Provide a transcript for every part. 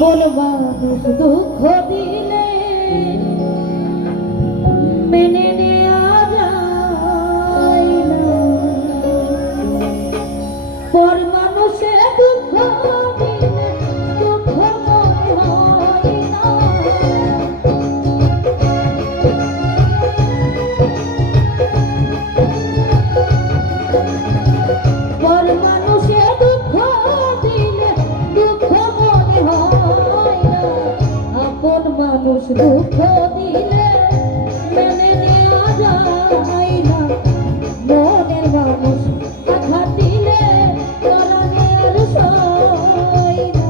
আপন মানুষ দুঃখ দিলে মেনে নেওয়া যায় না, পর মানুষের দুঃখ দিলে দুঃখ মনে হয় না। পর মানুষের দুঃখ দিলে দুঃখ মনে হয় না, আপন মানুষ দুঃখ দিলে মেনে নেওয়া যায় না। মনের মানুষ আঘাত দিলে পরাণে আর সয় না।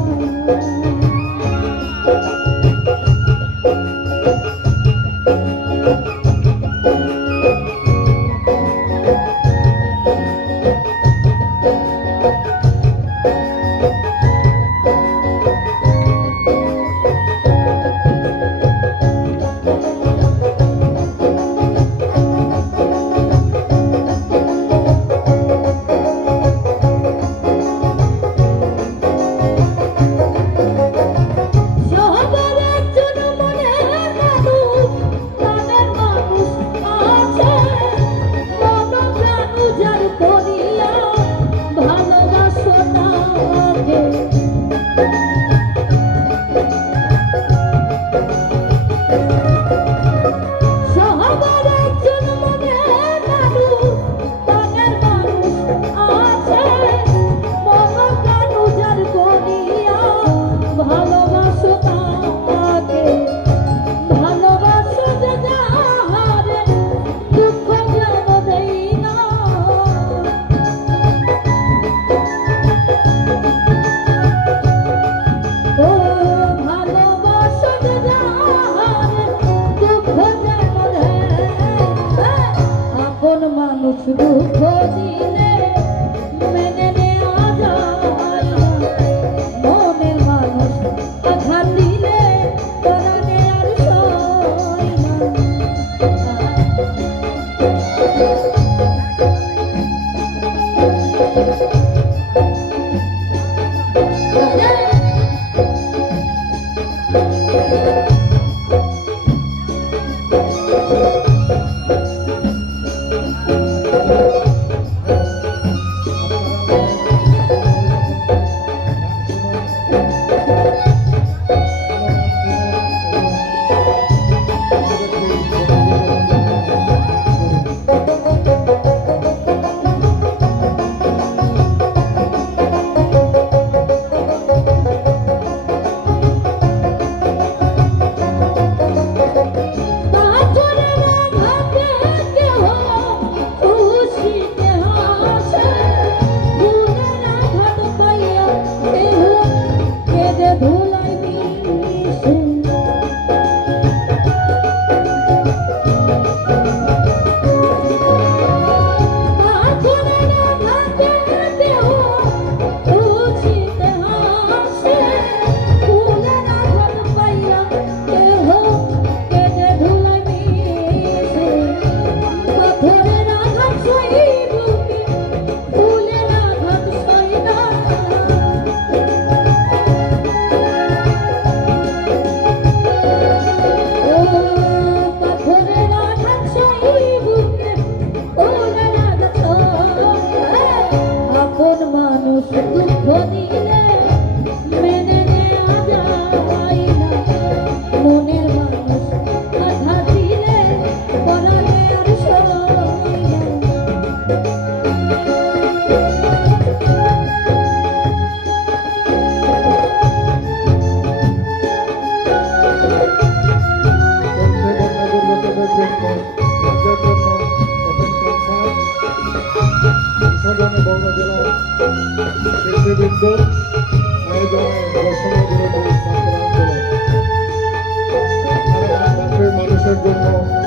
মানুষ দুঃখ দিলে মেনে নেওয়া যায় না, মনের মানুষ আঘাত দিলে পরাণে আর সয় না। দুঃখ দিলে মেনে নেওয়া যায় না, মনের মানুষ আঘাত দিলে পরাণে আর সয় না। বগুড়া জেলার শিল্পীবৃন্দ মানুষের জন্য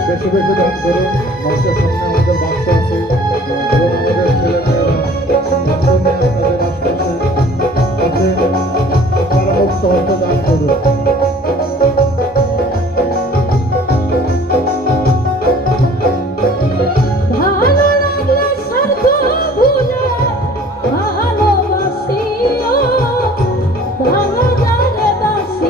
বেশি বেশি দান করুন। মানুষের সামনে আমাদের বাচ্চা আছে এবং আমাদের ছেলেমেয়েরা আপনাদের আশপাশে আছে, আপনারা মুক্ত হতে দান করুন। ভালোবাসিও ভালো জানে বাসি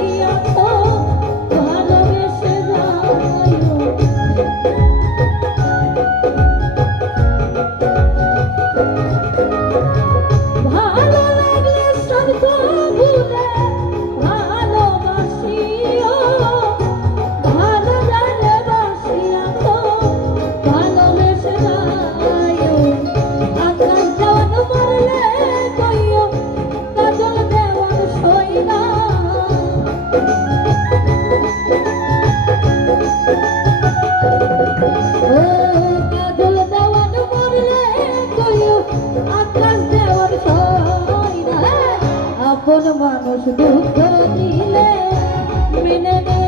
আপন মানুষ দুঃখ দিলে মেনে নে